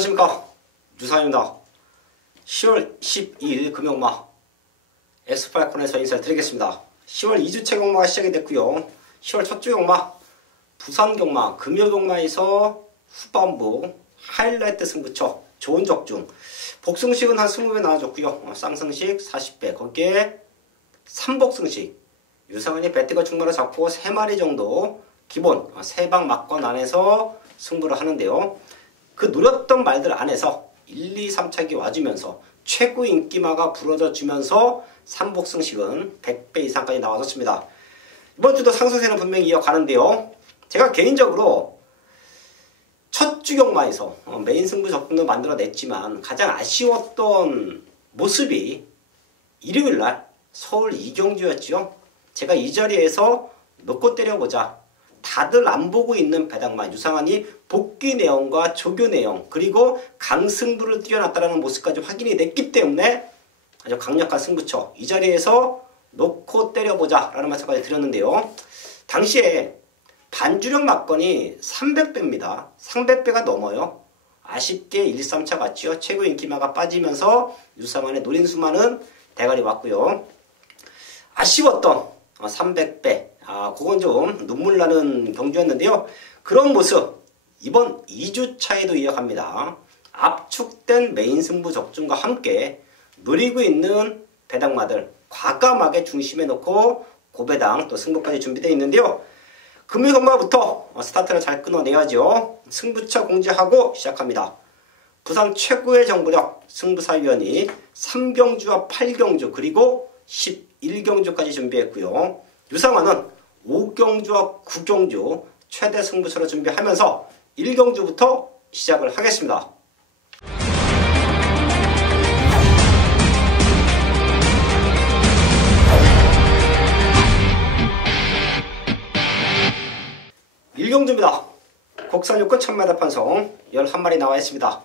안녕하십니까, 유상입니다. 10월 12일 금요일마 엑스팔콘에서 인사를 드리겠습니다. 10월 2주째 경마가 시작이 됐고요. 10월 첫 주 경마 부산 경마 금요 경마에서 후반부 하이라이트 승부처 좋은 적중 복승식은 한 20배 나와줬고요. 쌍승식 40배, 거기에 삼복승식 유상은이 배트가 충분을 잡고 3마리 정도 기본 3방 막권 안에서 승부를 하는데요. 그 노렸던 말들 안에서 1, 2, 3차기 와주면서 최고 인기마가 부러져 주면서 삼복승식은 100배 이상까지 나와줬습니다. 이번 주도 상승세는 분명히 이어가는데요. 제가 개인적으로 첫 주 경마에서 메인 승부 적중도 만들어냈지만 가장 아쉬웠던 모습이 일요일날 서울 이경주였지요. 제가 이 자리에서 놓고 때려보자. 다들 안 보고 있는 배당만 유상한이 복귀 내용과 조교 내용 그리고 강승부를 뛰어났다는 모습까지 확인이 됐기 때문에 아주 강력한 승부처 이 자리에서 놓고 때려보자 라는 말씀까지 드렸는데요. 당시에 반주력 막건이 300배입니다. 300배가 넘어요. 아쉽게 1, 3차 갔죠. 최고 인기마가 빠지면서 유상한의 노린 수만은 대가리 왔고요. 아쉬웠던 300배 그건 좀 눈물 나는 경주였는데요. 그런 모습 이번 2주차에도 이어갑니다. 압축된 메인 승부 적중과 함께 노리고 있는 배당마들 과감하게 중심에 놓고 고배당 또 승부까지 준비되어 있는데요. 금요 경마부터 스타트를 잘 끊어내야죠. 승부처 공지하고 시작합니다. 부산 최고의 정보력 승부사위원이 3경주와 8경주 그리고 11경주까지 준비했고요. 유상한은 5경주와 9경주 최대 승부처를 준비하면서 1경주부터 시작을 하겠습니다. 일경주입니다. 국산 6권 1000m 판성 11마리 나와 있습니다.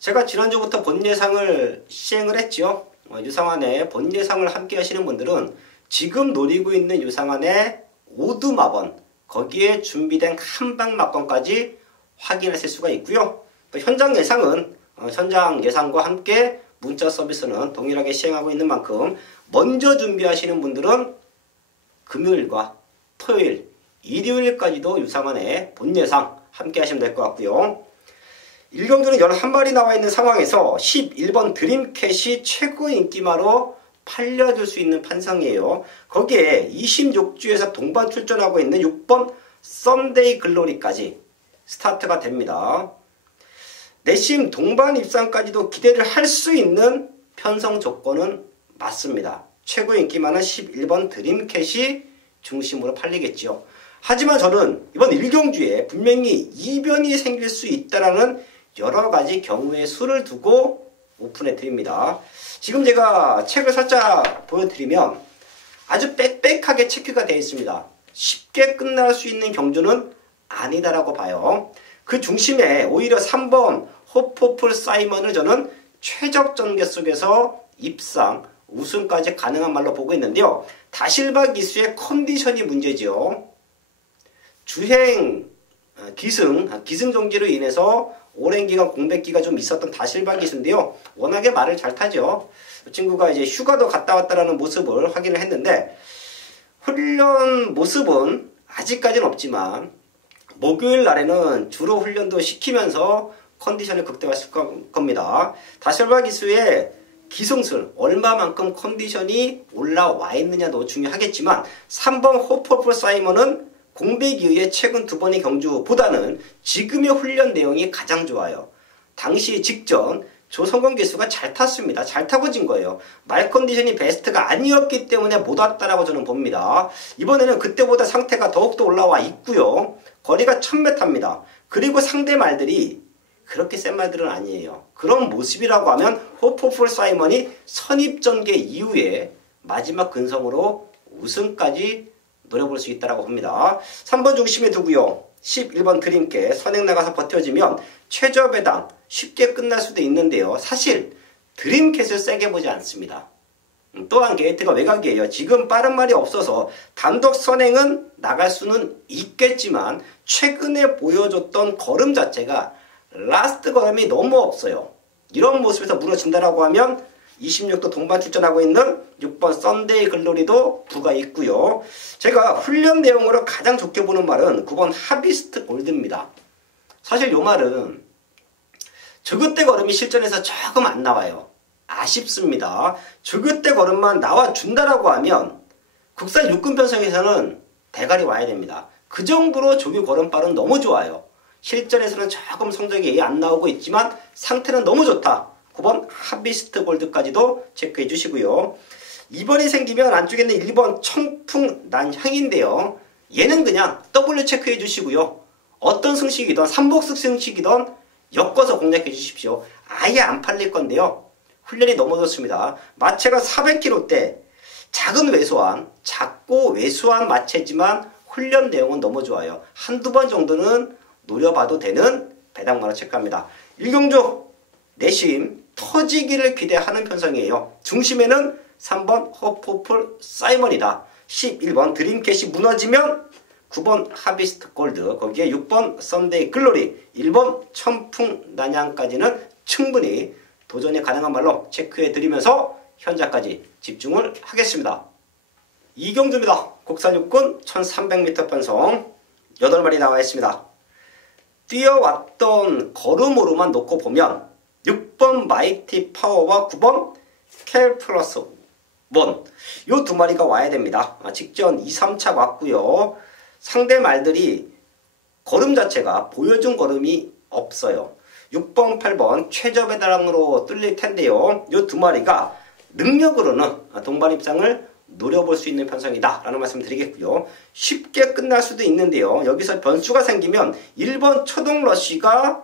제가 지난주부터 본 예상을 시행을 했지요. 유상한의 본 예상을 함께 하시는 분들은 지금 노리고 있는 유상한의 오두마번 거기에 준비된 한방 막건까지 확인하실 수가 있고요. 또 현장 예상은 현장 예상과 함께 문자 서비스는 동일하게 시행하고 있는 만큼 먼저 준비하시는 분들은 금요일과 토요일, 일요일까지도 유상한의 본 예상 함께 하시면 될 것 같고요. 1경주는 11마리 나와 있는 상황에서 11번 드림캣이 최고 인기마로 팔려줄 수 있는 판상이에요. 거기에 26주에서 동반 출전하고 있는 6번 썬데이 글로리까지 스타트가 됩니다. 내심 동반 입상까지도 기대를 할 수 있는 편성 조건은 맞습니다. 최고 인기마는 11번 드림캣이 중심으로 팔리겠죠. 하지만 저는 이번 1경주에 분명히 이변이 생길 수 있다는 여러가지 경우의 수를 두고 오픈해 드립니다. 지금 제가 책을 살짝 보여드리면 아주 빽빽하게 체크가 되어 있습니다. 쉽게 끝날 수 있는 경주는 아니다라고 봐요. 그 중심에 오히려 3번 호포풀 사이먼을 저는 최적 전개 속에서 입상, 우승까지 가능한 말로 보고 있는데요. 다실바 기수의 컨디션이 문제죠. 주행 기승 정지로 인해서 오랜 기간 공백기가 좀 있었던 다실바 기수인데요. 워낙에 말을 잘 타죠. 이 친구가 이제 휴가도 갔다 왔다라는 모습을 확인을 했는데 훈련 모습은 아직까지는 없지만 목요일 날에는 주로 훈련도 시키면서 컨디션을 극대화할 겁니다. 다실바 기수의 기승술 얼마만큼 컨디션이 올라와 있느냐도 중요하겠지만 3번 호퍼풀 사이먼은 공백 이후에 최근 2번의 경주보다는 지금의 훈련 내용이 가장 좋아요. 당시 직전 조성건 기수가 잘 탔습니다. 잘 타고 진 거예요. 말 컨디션이 베스트가 아니었기 때문에 못 왔다라고 저는 봅니다. 이번에는 그때보다 상태가 더욱더 올라와 있고요. 거리가 1000m입니다. 그리고 상대 말들이 그렇게 센 말들은 아니에요. 그런 모습이라고 하면 호포풀 사이먼이 선입전개 이후에 마지막 근성으로 우승까지 노려볼 수 있다고 봅니다. 3번 중심에 두고요. 11번 드림캣 선행 나가서 버텨지면 최저 배당 쉽게 끝날 수도 있는데요. 사실 드림캣을 세게 보지 않습니다. 또한 게이트가 외곽이에요. 지금 빠른 말이 없어서 단독 선행은 나갈 수는 있겠지만 최근에 보여줬던 걸음 자체가 라스트 걸음이 너무 없어요. 이런 모습에서 무너진다라고 하면 26도 동반 출전하고 있는 6번 썬데이 글로리도 부가 있고요. 제가 훈련 내용으로 가장 좋게 보는 말은 9번 하비스트 골드입니다. 사실 이 말은 저그때 걸음이 실전에서 조금 안 나와요. 아쉽습니다. 저그때 걸음만 나와준다라고 하면 국산 육군 편성에서는 대가리 와야 됩니다. 그 정도로 조기 걸음발은 너무 좋아요. 실전에서는 조금 성적이 안 나오고 있지만 상태는 너무 좋다. 9번 하비스트 골드까지도 체크해 주시고요. 2번이 생기면 안쪽에 있는 1번 청풍난향인데요. 얘는 그냥 W 체크해 주시고요. 어떤 승식이든 삼복승 승식이든 엮어서 공략해 주십시오. 아예 안 팔릴 건데요. 훈련이 너무 좋습니다. 마체가 400kg대 작은 외소한, 작고 외소한 마체지만 훈련 내용은 너무 좋아요. 한두 번 정도는 노려봐도 되는 배당마로 체크합니다. 일경주 내심 터지기를 기대하는 편성이에요. 중심에는 3번 허포플 사이먼이다. 11번 드림캐시 무너지면 9번 하비스트 골드, 거기에 6번 썬데이 글로리, 1번 천풍난양까지는 충분히 도전이 가능한 말로 체크해 드리면서 현자까지 집중을 하겠습니다. 이경주입니다. 국산 육군 1300m 편성 8마리 나와 있습니다. 뛰어왔던 걸음으로만 놓고 보면 6번 마이티 파워와 9번 켈 플러스 1, 이 두 마리가 와야 됩니다. 직전 2, 3차 왔고요. 상대 말들이 걸음 자체가 보여준 걸음이 없어요. 6번, 8번 최저 배당으로 뚫릴 텐데요. 이 두 마리가 능력으로는 동반 입상을 노려볼 수 있는 편성이다 라는 말씀 드리겠고요. 쉽게 끝날 수도 있는데요. 여기서 변수가 생기면 1번 초동러쉬가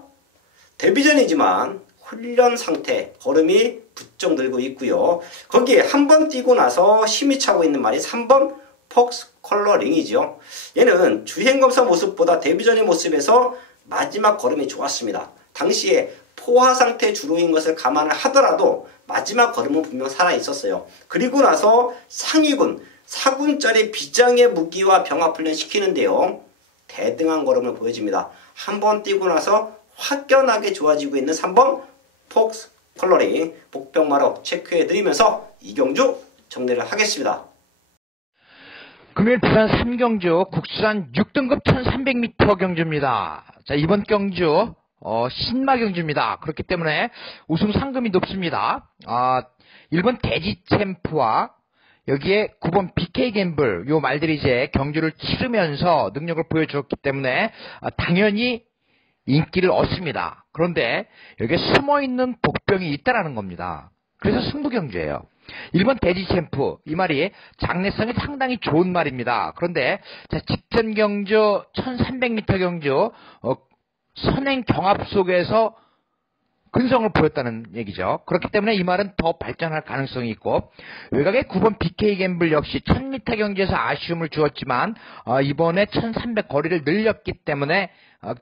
데뷔전이지만 훈련 상태, 걸음이 부쩍 늘고 있고요. 거기에 한 번 뛰고 나서 힘이 차고 있는 말이 3번 폭스 컬러링이죠. 얘는 주행검사 모습보다 데뷔전의 모습에서 마지막 걸음이 좋았습니다. 당시에 포화 상태 주로인 것을 감안을 하더라도 마지막 걸음은 분명 살아있었어요. 그리고 나서 상위군, 4군짜리 비장의 무기와 병합훈련 시키는데요. 대등한 걸음을 보여줍니다. 한 번 뛰고 나서 확연하게 좋아지고 있는 3번 폭스 컬러링 복병마로 체크해드리면서 이경주 정리를 하겠습니다. 금요일 부산 3경주 국산 6등급 1300m 경주입니다. 자, 이번 경주 신마 경주입니다. 그렇기 때문에 우승 상금이 높습니다. 1번 대지 챔프와 여기에 9번 BK 갬블 요 말들이 이제 경주를 치르면서 능력을 보여주었기 때문에 당연히 인기를 얻습니다. 그런데 여기에 숨어있는 복병이 있다라는 겁니다. 그래서 승부경주예요. 1번 대지 챔프, 이 말이 장래성이 상당히 좋은 말입니다. 그런데 자, 직전 경주 1300m 경주 선행 경합 속에서 근성을 보였다는 얘기죠. 그렇기 때문에 이 말은 더 발전할 가능성이 있고, 외곽의 9번 BK 갬블 역시 1000m 경기에서 아쉬움을 주었지만 이번에 1300 거리를 늘렸기 때문에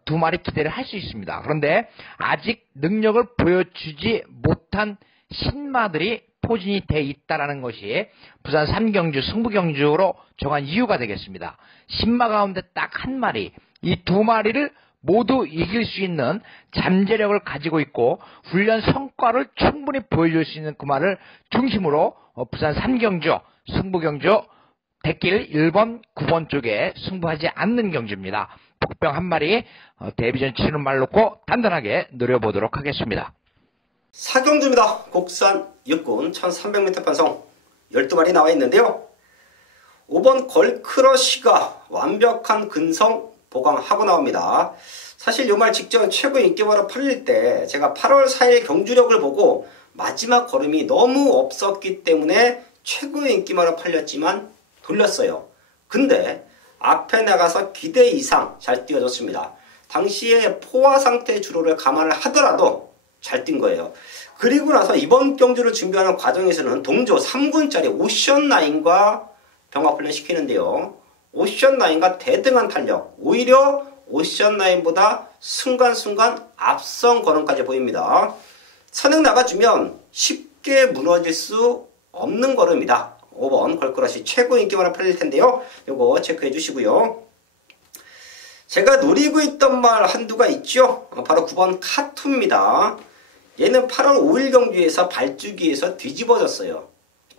두 마리 기대를 할 수 있습니다. 그런데 아직 능력을 보여주지 못한 신마들이 포진이 돼 있다라는 것이 부산 3경주 승부경주로 정한 이유가 되겠습니다. 신마 가운데 딱 한 마리, 이 두 마리를 모두 이길 수 있는 잠재력을 가지고 있고 훈련 성과를 충분히 보여줄 수 있는 그 말을 중심으로 부산 3경주 승부경주 대길 1번, 9번 쪽에 승부하지 않는 경주입니다. 복병 한 마리 데뷔전 치는 말 놓고 단단하게 노려보도록 하겠습니다. 4경주입니다. 국산 육군 1300m 편성 12마리 나와 있는데요. 5번 걸크러쉬가 완벽한 근성 보강하고 나옵니다. 사실 이 말 직전 최고 인기마로 팔릴 때 제가 8월 4일 경주력을 보고 마지막 걸음이 너무 없었기 때문에 최고 인기마로 팔렸지만 돌렸어요. 근데 앞에 나가서 기대 이상 잘 뛰어줬습니다. 당시에 포화 상태 주로를 감안을 하더라도 잘 뛴 거예요. 그리고 나서 이번 경주를 준비하는 과정에서는 동조 3군짜리 오션라인과 병합훈련 시키는데요. 오션라인과 대등한 탄력, 오히려 오션라인보다 순간순간 앞선 걸음까지 보입니다. 선행 나가주면 쉽게 무너질 수 없는 걸음이다. 5번 걸크러쉬 최고 인기만을 팔릴 텐데요. 요거 체크해 주시고요. 제가 노리고 있던 말 한두가 있죠. 바로 9번 카투입니다. 얘는 8월 5일 경주에서 발주기에서 뒤집어졌어요.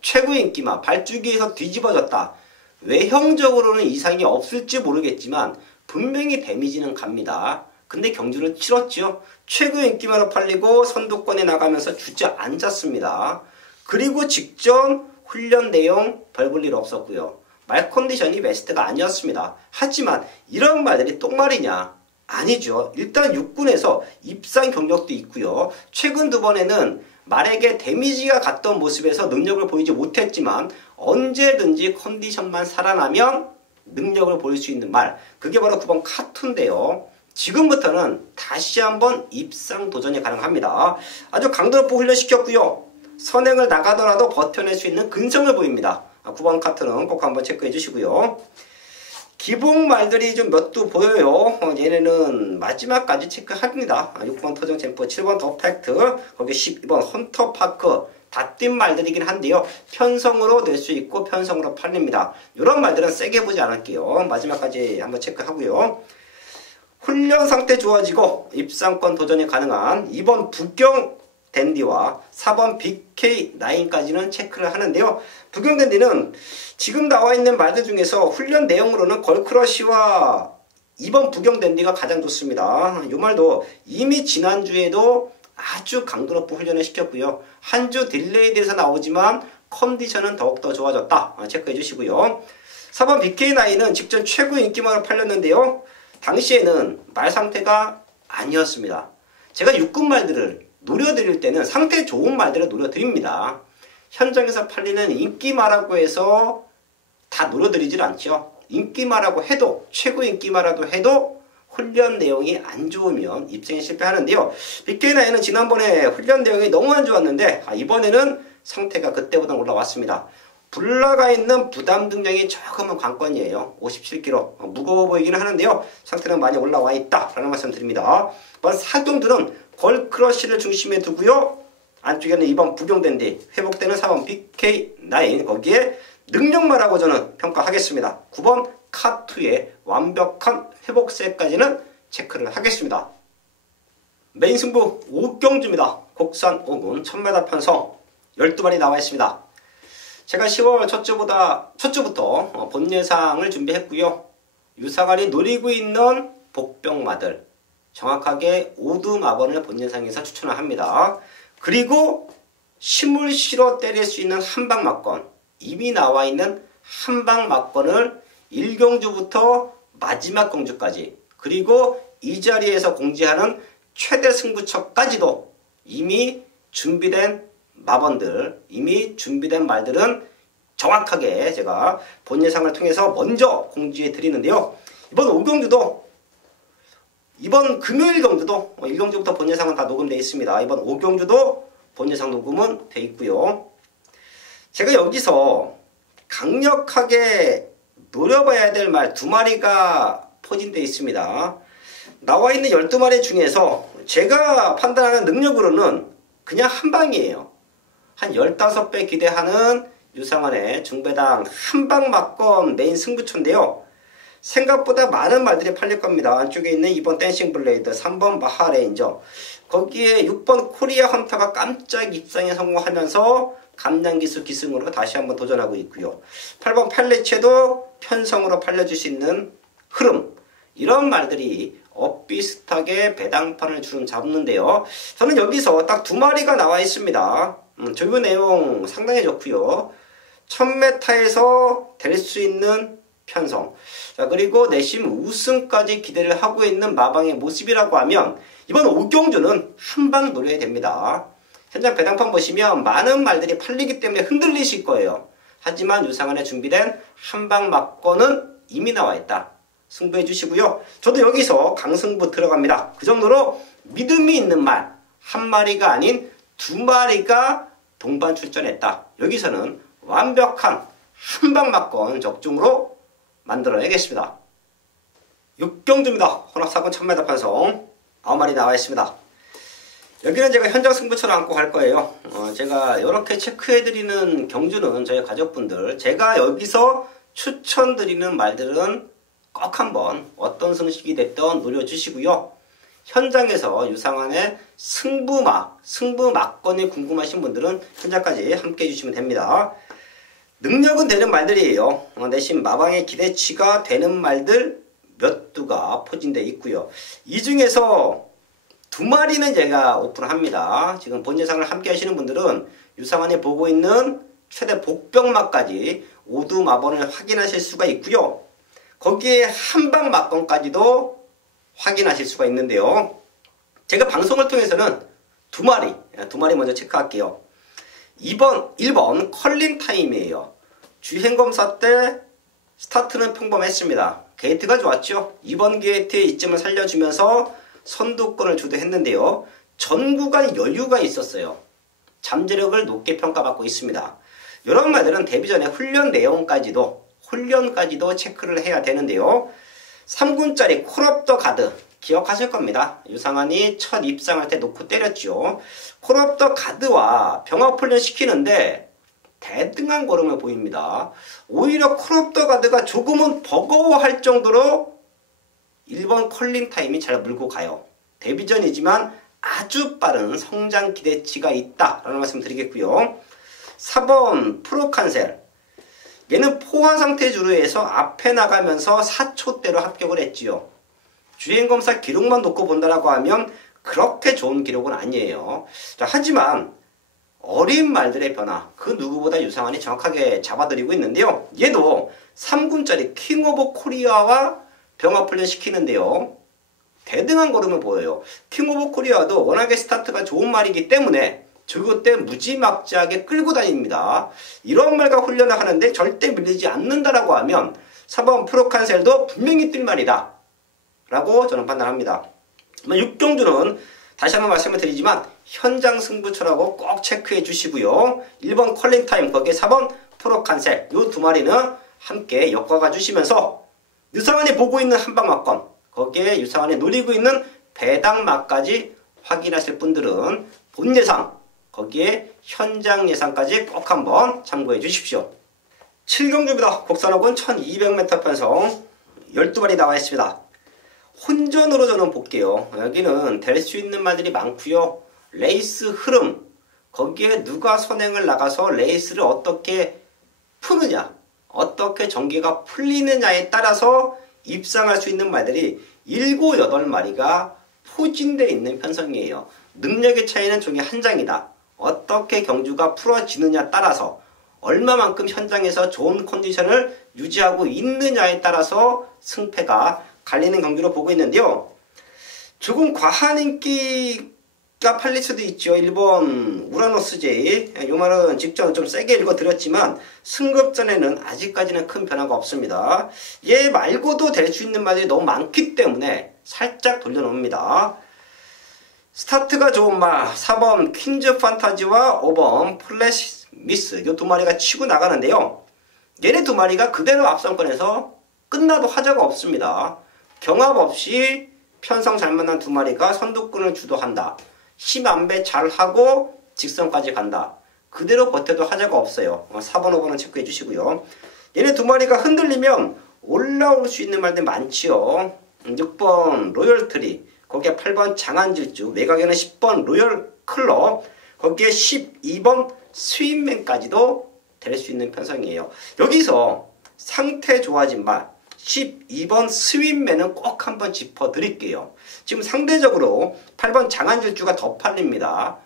최고 인기마 발주기에서 뒤집어졌다. 외형적으로는 이상이 없을지 모르겠지만 분명히 데미지는 갑니다. 근데 경주를 치렀죠. 최고 인기마로 팔리고 선두권에 나가면서 주저앉았습니다. 그리고 직전 훈련 내용 별 볼 일 없었고요. 말 컨디션이 베스트가 아니었습니다. 하지만 이런 말들이 똥말이냐? 아니죠. 일단 육군에서 입상 경력도 있고요. 최근 두 번에는 말에게 데미지가 갔던 모습에서 능력을 보이지 못했지만 언제든지 컨디션만 살아나면 능력을 보일 수 있는 말. 그게 바로 9번 카투인데요. 지금부터는 다시 한번 입상 도전이 가능합니다. 아주 강도 높고 훈련시켰고요. 선행을 나가더라도 버텨낼 수 있는 근성을 보입니다. 9번 카트는 꼭 한번 체크해 주시고요. 기본 말들이 좀 몇 두 보여요. 얘네는 마지막까지 체크합니다. 6번 터정 챔프, 7번 더 팩트, 거기 12번 헌터파크 다 뛴 말들이긴 한데요. 편성으로 낼 수 있고 편성으로 팔립니다. 이런 말들은 세게 보지 않을게요. 마지막까지 한번 체크하고요. 훈련 상태 좋아지고 입상권 도전이 가능한 2번 북경 댄디와 4번 BK9까지는 체크를 하는데요. 북경 댄디는 지금 나와 있는 말들 중에서 훈련 내용으로는 걸크러쉬와 2번 북경 댄디가 가장 좋습니다. 이 말도 이미 지난주에도 아주 강도 높은 훈련을 시켰고요. 한 주 딜레이 돼서 나오지만 컨디션은 더욱더 좋아졌다. 체크해 주시고요. 4번 BK9은 직전 최고 인기만으로 팔렸는데요. 당시에는 말 상태가 아니었습니다. 제가 육군 말들을 노려드릴 때는 상태 좋은 말들을 노려드립니다. 현장에서 팔리는 인기마라고 해서 다 노려드리질 않죠. 인기마라고 해도 최고 인기마라도 해도 훈련 내용이 안 좋으면 입생에 실패하는데요. BK9은 지난번에 훈련 내용이 너무 안 좋았는데 이번에는 상태가 그때보다 올라왔습니다. 불나가 있는 부담 등량이 조금은 관건이에요. 57kg 무거워 보이기는 하는데요. 상태는 많이 올라와 있다라는 말씀 드립니다. 이번 사경들은 걸크러쉬를 중심에 두고요. 안쪽에는 2번 북경댄디, 회복되는 4번 BK9 거기에 능력마라고 저는 평가하겠습니다. 9번 카투의 완벽한 회복세까지는 체크를 하겠습니다. 메인 승부 5경주입니다. 곡산 5군 1000m 편성 12마리 나와 있습니다. 제가 10월 첫주부터 본 예상을 준비했고요. 유사관이 노리고 있는 복병마들 정확하게 오두마번을 본 예상에서 추천을 합니다. 그리고 힘을 실어 때릴 수 있는 한방막건 이미 나와 있는 한방막건을 1경주부터 마지막 경주까지 그리고 이 자리에서 공지하는 최대 승부처까지도 이미 준비된 마번들, 이미 준비된 말들은 정확하게 제가 본 예상을 통해서 먼저 공지해 드리는데요. 이번 5경주도 이번 금요일 경주도 1경주부터 본 예상은 다 녹음되어 있습니다. 이번 5경주도 본 예상 녹음은 되어 있고요. 제가 여기서 강력하게 노려봐야 될 말 2마리가 포진되어 있습니다. 나와 있는 12마리 중에서 제가 판단하는 능력으로는 그냥 한 방이에요. 한 15배 기대하는 유상원의 중배당 한방 막건 메인 승부처인데요. 생각보다 많은 말들이 팔릴 겁니다. 안쪽에 있는 2번 댄싱 블레이드, 3번 마하레인저, 거기에 6번 코리아 헌터가 깜짝 입상에 성공하면서 감량기수 기승으로 다시 한번 도전하고 있고요. 8번 팔레체도 편성으로 팔려줄 수 있는 흐름, 이런 말들이 엇비슷하게 배당판을 주름 잡는데요. 저는 여기서 딱 2마리가 나와 있습니다. 조교 내용 상당히 좋고요. 1000m에서 될 수 있는 편성, 자 그리고 내심 우승까지 기대를 하고 있는 마방의 모습이라고 하면 이번 5경주는 한방 노려야 됩니다. 현장 배당판 보시면 많은 말들이 팔리기 때문에 흔들리실 거예요. 하지만 유상원에 준비된 한방 막건은 이미 나와 있다. 승부해 주시고요. 저도 여기서 강승부 들어갑니다. 그 정도로 믿음이 있는 말, 한 마리가 아닌 2마리가 동반 출전했다. 여기서는 완벽한 한방 막건 적중으로 만들어내겠습니다. 6경주입니다. 혼합사건 1000m 편성 9마리 나와 있습니다. 여기는 제가 현장 승부처를 안고 갈 거예요. 제가 이렇게 체크해드리는 경주는 저희 가족분들, 제가 여기서 추천드리는 말들은 꼭 한번 어떤 승식이 됐든 노려주시고요. 현장에서 유상한의 승부막건이 궁금하신 분들은 현장까지 함께 해주시면 됩니다. 능력은 되는 말들이에요. 내심 마방의 기대치가 되는 말들 몇 두가 포진되어 있고요. 이 중에서 두 마리는 제가 오픈합니다. 지금 본 예상을 함께 하시는 분들은 유상한이 보고 있는 최대 복병막까지 5두 마번을 확인하실 수가 있고요. 거기에 한방 막건까지도 확인하실 수가 있는데요. 제가 방송을 통해서는 두 마리 먼저 체크할게요. 1번 컬링 타임이에요. 주행검사 때 스타트는 평범했습니다. 게이트가 좋았죠. 2번 게이트의 이점을 살려주면서 선두권을 주도했는데요. 전 구간 여유가 있었어요. 잠재력을 높게 평가받고 있습니다. 이런 말들은 데뷔 전에 훈련 내용까지도 체크를 해야 되는데요. 3군짜리 콜업 더 가드 기억하실 겁니다. 유상한이 첫 입상할 때 놓고 때렸죠. 콜업 더 가드와 병합 훈련 시키는데 대등한 걸음을 보입니다. 오히려 콜업 더 가드가 조금은 버거워할 정도로 1번 컬링 타임이 잘 물고 가요. 데뷔전이지만 아주 빠른 성장 기대치가 있다라는 말씀 드리겠고요. 4번 프로 칸셀. 얘는 포화 상태 주루에서 앞에 나가면서 4초대로 합격을 했지요. 주행검사 기록만 놓고 본다라고 하면 그렇게 좋은 기록은 아니에요. 자, 하지만 어린 말들의 변화 그 누구보다 유상한이 정확하게 잡아드리고 있는데요. 얘도 3군짜리 킹 오브 코리아와 병합훈련 시키는데요. 대등한 걸음을 보여요. 킹 오브 코리아도 워낙에 스타트가 좋은 말이기 때문에 저거 때 무지막지하게 끌고 다닙니다. 이런 말과 훈련을 하는데 절대 밀리지 않는다라고 하면 4번 프로칸셀도 분명히 뛸 말이다 라고 저는 판단합니다. 6경주는 다시 한번 말씀을 드리지만 현장 승부처라고 꼭 체크해 주시고요. 1번 컬링타임 거기에 4번 프로칸셀 이 두 마리는 함께 엮어가 주시면서 유상한이 보고 있는 한방막건 거기에 유상한이 노리고 있는 배당막까지 확인하실 분들은 본 예상 거기에 현장 예상까지 꼭 한번 참고해 주십시오. 7경주입니다. 곡선옥은 1200m 편성 12마리 나와 있습니다. 혼전으로 저는 볼게요. 여기는 될 수 있는 말들이 많고요. 레이스 흐름 거기에 누가 선행을 나가서 레이스를 어떻게 푸느냐 어떻게 전개가 풀리느냐에 따라서 입상할 수 있는 말들이 7, 8마리가 포진되어 있는 편성이에요. 능력의 차이는 종이 한 장이다. 어떻게 경주가 풀어지느냐에 따라서 얼마만큼 현장에서 좋은 컨디션을 유지하고 있느냐에 따라서 승패가 갈리는 경기로 보고 있는데요. 조금 과한 인기가 팔릴 수도 있죠. 1번 우라노스 제이 이 말은 직전 좀 세게 읽어드렸지만 승급전에는 아직까지는 큰 변화가 없습니다. 얘 말고도 될 수 있는 말들이 너무 많기 때문에 살짝 돌려놓습니다. 스타트가 좋은 말 4번 퀸즈 판타지와 5번 플래시 미스 이 두 마리가 치고 나가는데요. 얘네 두 마리가 그대로 앞선권에서 끝나도 하자가 없습니다. 경합 없이 편성 잘 만난 두 마리가 선두권을 주도한다. 힘안배 잘하고 직선까지 간다. 그대로 버텨도 하자가 없어요. 4번 5번은 체크해 주시고요. 얘네 두 마리가 흔들리면 올라올 수 있는 말들 많지요. 6번 로열트리 거기에 8번 장안질주 외곽에는 10번 로열 클럽 거기에 12번 스윗맨까지도 될 수 있는 편성이에요. 여기서 상태 좋아진 말 12번 스윗맨은 꼭 한번 짚어드릴게요. 지금 상대적으로 8번 장안질주가 더 팔립니다.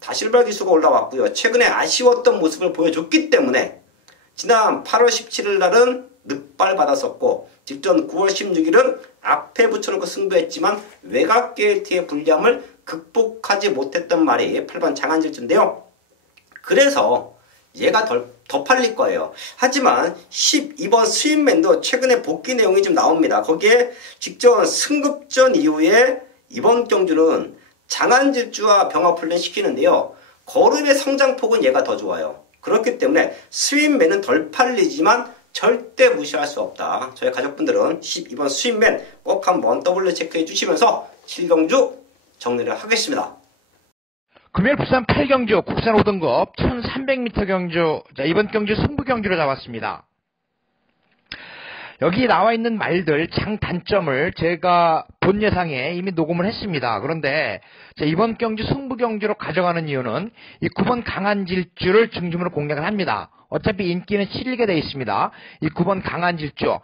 다실발 기수가 올라왔고요. 최근에 아쉬웠던 모습을 보여줬기 때문에 지난 8월 17일 날은 늑발 받았었고 직전 9월 16일은 앞에 붙여놓고 승부했지만 외곽 게이트의 불리함을 극복하지 못했던 말이 8번 장안질주인데요. 그래서 얘가 더 팔릴 거예요. 하지만 12번 스윗맨도 최근에 복귀 내용이 좀 나옵니다. 거기에 직전 승급전 이후에 이번 경주는 장안질주와 병합훈련 시키는데요. 걸음의 성장폭은 얘가 더 좋아요. 그렇기 때문에 스윗맨은 덜 팔리지만 절대 무시할 수 없다. 저희 가족분들은 12번 스윗맨 꼭 한번 더블 체크해 주시면서 7경주 정리를 하겠습니다. 금요일 부산 8경주 국산 5등급 1300m 경주. 자, 이번 경주 승부 경주로 잡았습니다. 여기 나와 있는 말들 장단점을 제가 본 예상에 이미 녹음을 했습니다. 그런데 이번 경주 승부 경주로 가져가는 이유는 이 9번 강한 질주를 중심으로 공략을 합니다. 어차피 인기는 실리게 되어 있습니다. 이 9번 강한 질주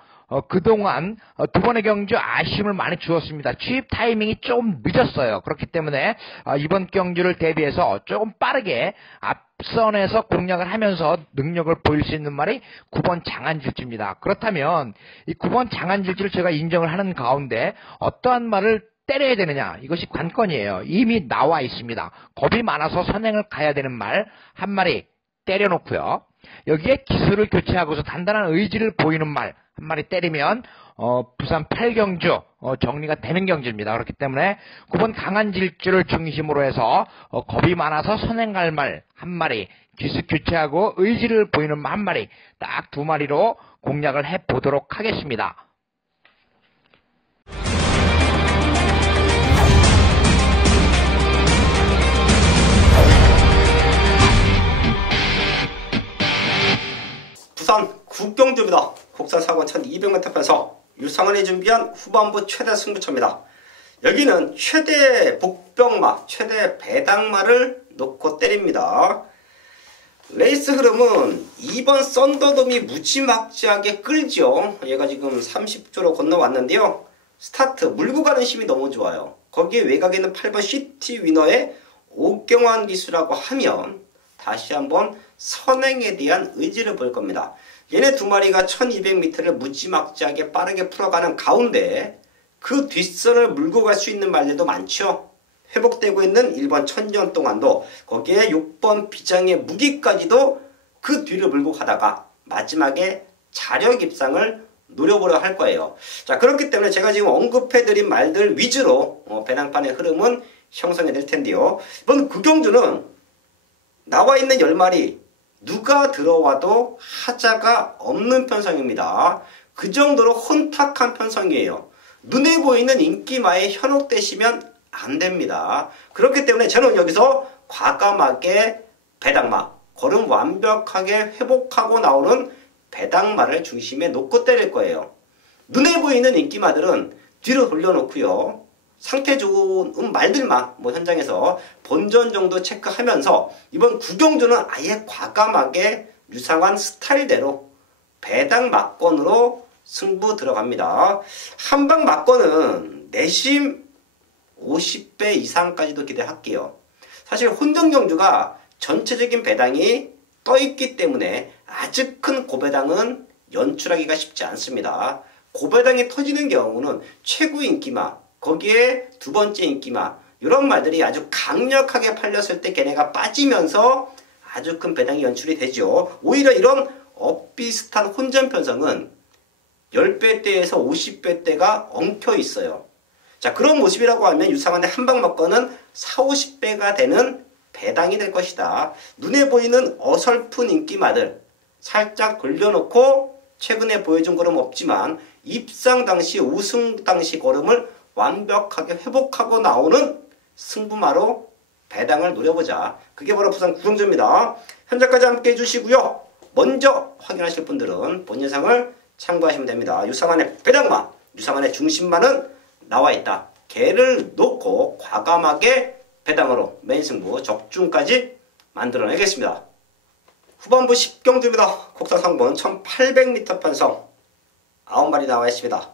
그동안 두 번의 경주 아쉬움을 많이 주었습니다. 취입 타이밍이 좀 늦었어요. 그렇기 때문에 이번 경주를 대비해서 조금 빠르게 앞선에서 공략을 하면서 능력을 보일 수 있는 말이 9번 장안질주입니다. 그렇다면 이 9번 장안질주를 제가 인정을 하는 가운데 어떠한 말을 때려야 되느냐, 이것이 관건이에요. 이미 나와 있습니다. 겁이 많아서 선행을 가야 되는 말 한 마리 때려놓고요. 여기에 기술을 교체하고서 단단한 의지를 보이는 말 한 마리 때리면 부산 8경주 정리가 되는 경주입니다. 그렇기 때문에 9번 강한 질주를 중심으로 해서 겁이 많아서 선행 갈 말 한 마리, 기술 교체하고 의지를 보이는 말 한 마리, 딱 두 마리로 공략을 해보도록 하겠습니다. 부산 국경주입니다. 국산 사고 1200m 편서 유상원이 준비한 후반부 최대 승부처입니다. 여기는 최대 복병마, 최대 배당마를 놓고 때립니다. 레이스 흐름은 2번 썬더돔이 무지막지하게 끌죠. 얘가 지금 30조로 건너왔는데요. 스타트 물고 가는 힘이 너무 좋아요. 거기에 외곽에 있는 8번 시티 위너의 오경환 기수라고 하면 다시 한번 선행에 대한 의지를 보일 겁니다. 얘네 두 마리가 1200m를 무지막지하게 빠르게 풀어가는 가운데 그 뒷선을 물고 갈 수 있는 말들도 많죠. 회복되고 있는 1번 천년동안도 거기에 6번 비장의 무기까지도 그 뒤를 물고 가다가 마지막에 자력 입상을 노려보려 할 거예요. 자, 그렇기 때문에 제가 지금 언급해드린 말들 위주로 배당판의 흐름은 형성이 될 텐데요. 이번 구경주는 나와 있는 10마리 누가 들어와도 하자가 없는 편성입니다. 그 정도로 혼탁한 편성이에요. 눈에 보이는 인기마에 현혹되시면 안 됩니다. 그렇기 때문에 저는 여기서 과감하게 배당마, 걸음 완벽하게 회복하고 나오는 배당마를 중심에 놓고 때릴 거예요. 눈에 보이는 인기마들은 뒤로 돌려놓고요. 상태 좋은 말들만 현장에서 본전 정도 체크하면서 이번 구경주는 아예 과감하게 유상한 스타일대로 배당 막건으로 승부 들어갑니다. 한방 막건은 내심 50배 이상까지도 기대할게요. 사실 혼전 경주가 전체적인 배당이 떠있기 때문에 아주 큰 고배당은 연출하기가 쉽지 않습니다. 고배당이 터지는 경우는 최고 인기마, 거기에 두 번째 인기마, 이런 말들이 아주 강력하게 팔렸을 때 걔네가 빠지면서 아주 큰 배당이 연출이 되죠. 오히려 이런 엇비슷한 혼전 편성은 10배대에서 50배대가 엉켜 있어요. 자, 그런 모습이라고 하면 유상한의 한방 막건은 40, 50배가 되는 배당이 될 것이다. 눈에 보이는 어설픈 인기마들 살짝 돌려놓고 최근에 보여준 걸음 없지만 입상 당시 우승 당시 걸음을 완벽하게 회복하고 나오는 승부마로 배당을 노려보자. 그게 바로 부산 구경주입니다. 현재까지 함께 해주시고요. 먼저 확인하실 분들은 본 영상을 참고하시면 됩니다. 유상한의 배당마, 유상한의 중심마는 나와 있다. 개를 놓고 과감하게 배당으로 메인 승부 적중까지 만들어내겠습니다. 후반부 10경주입니다. 국산 상본 1800m 편성 9마리 나와 있습니다.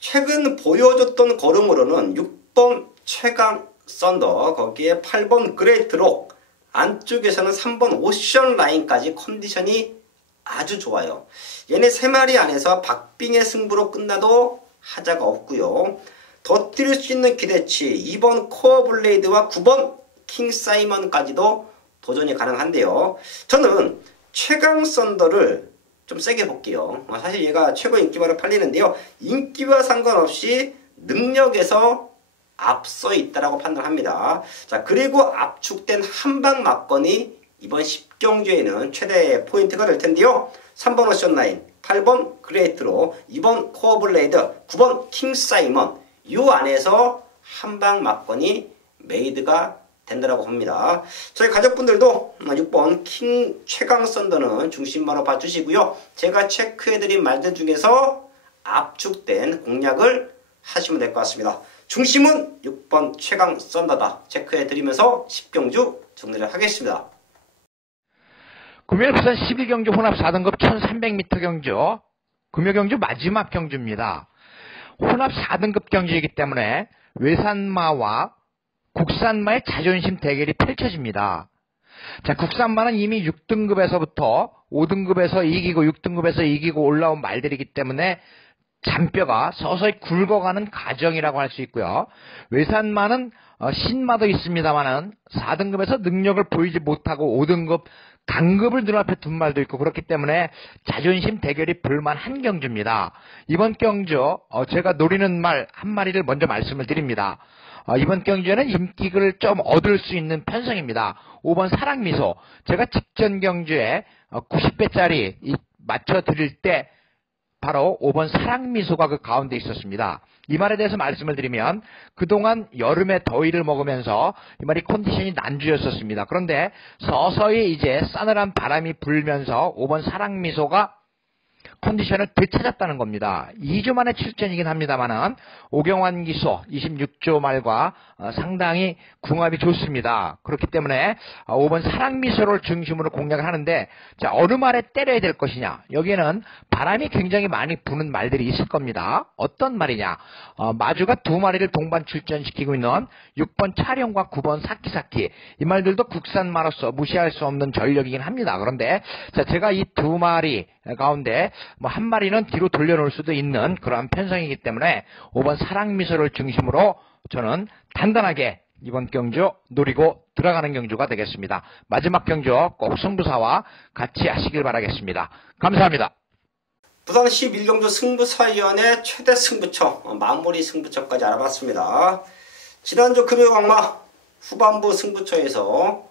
최근 보여줬던 걸음으로는 6번 최강 썬더, 거기에 8번 그레이트록, 안쪽에서는 3번 오션 라인까지 컨디션이 아주 좋아요. 얘네 3마리 안에서 박빙의 승부로 끝나도 하자가 없고요. 더 뛸 수 있는 기대치 2번 코어 블레이드와 9번 킹 사이먼까지도 도전이 가능한데요. 저는 최강 썬더를 좀 세게 볼게요. 사실 얘가 최고 인기마로 팔리는데요. 인기와 상관없이 능력에서 앞서 있다라고 판단합니다. 자, 그리고 압축된 한방 막건이 이번 10경주에는 최대 포인트가 될 텐데요. 3번 오션 라인, 8번 그레이트로, 2번 코어 블레이드, 9번 킹 사이먼, 이 안에서 한방 막건이 메이드가 된다라고 합니다. 저희 가족분들도 6번 킹 최강 썬더는 중심마로 봐주시고요. 제가 체크해드린 말들 중에서 압축된 공략을 하시면 될 것 같습니다. 중심은 6번 최강 썬더다 체크해드리면서 10경주 정리를 하겠습니다. 금요일 부산 11경주 혼합 4등급 1300m 경주, 금요 경주 마지막 경주입니다. 혼합 4등급 경주이기 때문에 외산마와 국산마의 자존심 대결이 펼쳐집니다. 자, 국산마는 이미 6등급에서부터 5등급에서 이기고 6등급에서 이기고 올라온 말들이기 때문에 잔뼈가 서서히 굵어가는 과정이라고 할 수 있고요. 외산마는 신마도 있습니다만은 4등급에서 능력을 보이지 못하고 5등급 강급을 눈앞에 둔 말도 있고 그렇기 때문에 자존심 대결이 볼만한 경주입니다. 이번 경주 제가 노리는 말 한 마리를 먼저 말씀을 드립니다. 이번 경주에는 인기를 좀 얻을 수 있는 편성입니다. 5번 사랑미소, 제가 직전 경주에 90배짜리 맞춰드릴 때 바로 5번 사랑미소가 그 가운데 있었습니다. 이 말에 대해서 말씀을 드리면 그동안 여름에 더위를 먹으면서 이 말이 컨디션이 난주였었습니다. 그런데 서서히 이제 싸늘한 바람이 불면서 5번 사랑미소가 컨디션을 되찾았다는 겁니다. 2주 만에 출전이긴 합니다만은 오경환 기수 26조 말과 상당히 궁합이 좋습니다. 그렇기 때문에 5번 사랑미소를 중심으로 공략을 하는데, 자, 어느 말에 때려야 될 것이냐? 여기에는 바람이 굉장히 많이 부는 말들이 있을 겁니다. 어떤 말이냐? 마주가 두 마리를 동반 출전시키고 있는 6번 차룡과 9번 사키사키, 이 말들도 국산마로서 무시할 수 없는 전력이긴 합니다. 그런데 자, 제가 이 두 마리 가운데 한 마리는 뒤로 돌려놓을 수도 있는 그러한 편성이기 때문에 5번 사랑미소를 중심으로 저는 단단하게 이번 경주 노리고 들어가는 경주가 되겠습니다. 마지막 경주 꼭 승부사와 같이 하시길 바라겠습니다. 감사합니다. 부산 11경주 승부사위원회 최대 승부처, 마무리 승부처까지 알아봤습니다. 지난주 금요강마 후반부 승부처에서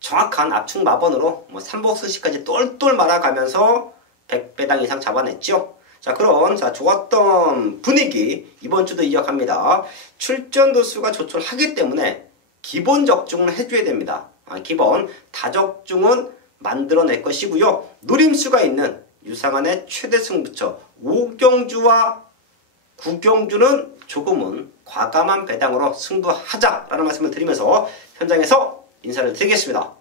정확한 압축 마번으로 삼복승시까지 똘똘 말아가면서 100배당 이상 잡아냈죠. 자, 그런 좋았던 분위기 이번 주도 이어갑니다. 출전 도수가 조촐하기 때문에 기본 적중을 해줘야 됩니다. 기본 다적중은 만들어낼 것이고요. 노림수가 있는 유상한의 최대 승부처 5경주와 9경주는 조금은 과감한 배당으로 승부하자라는 말씀을 드리면서 현장에서 인사를 드리겠습니다.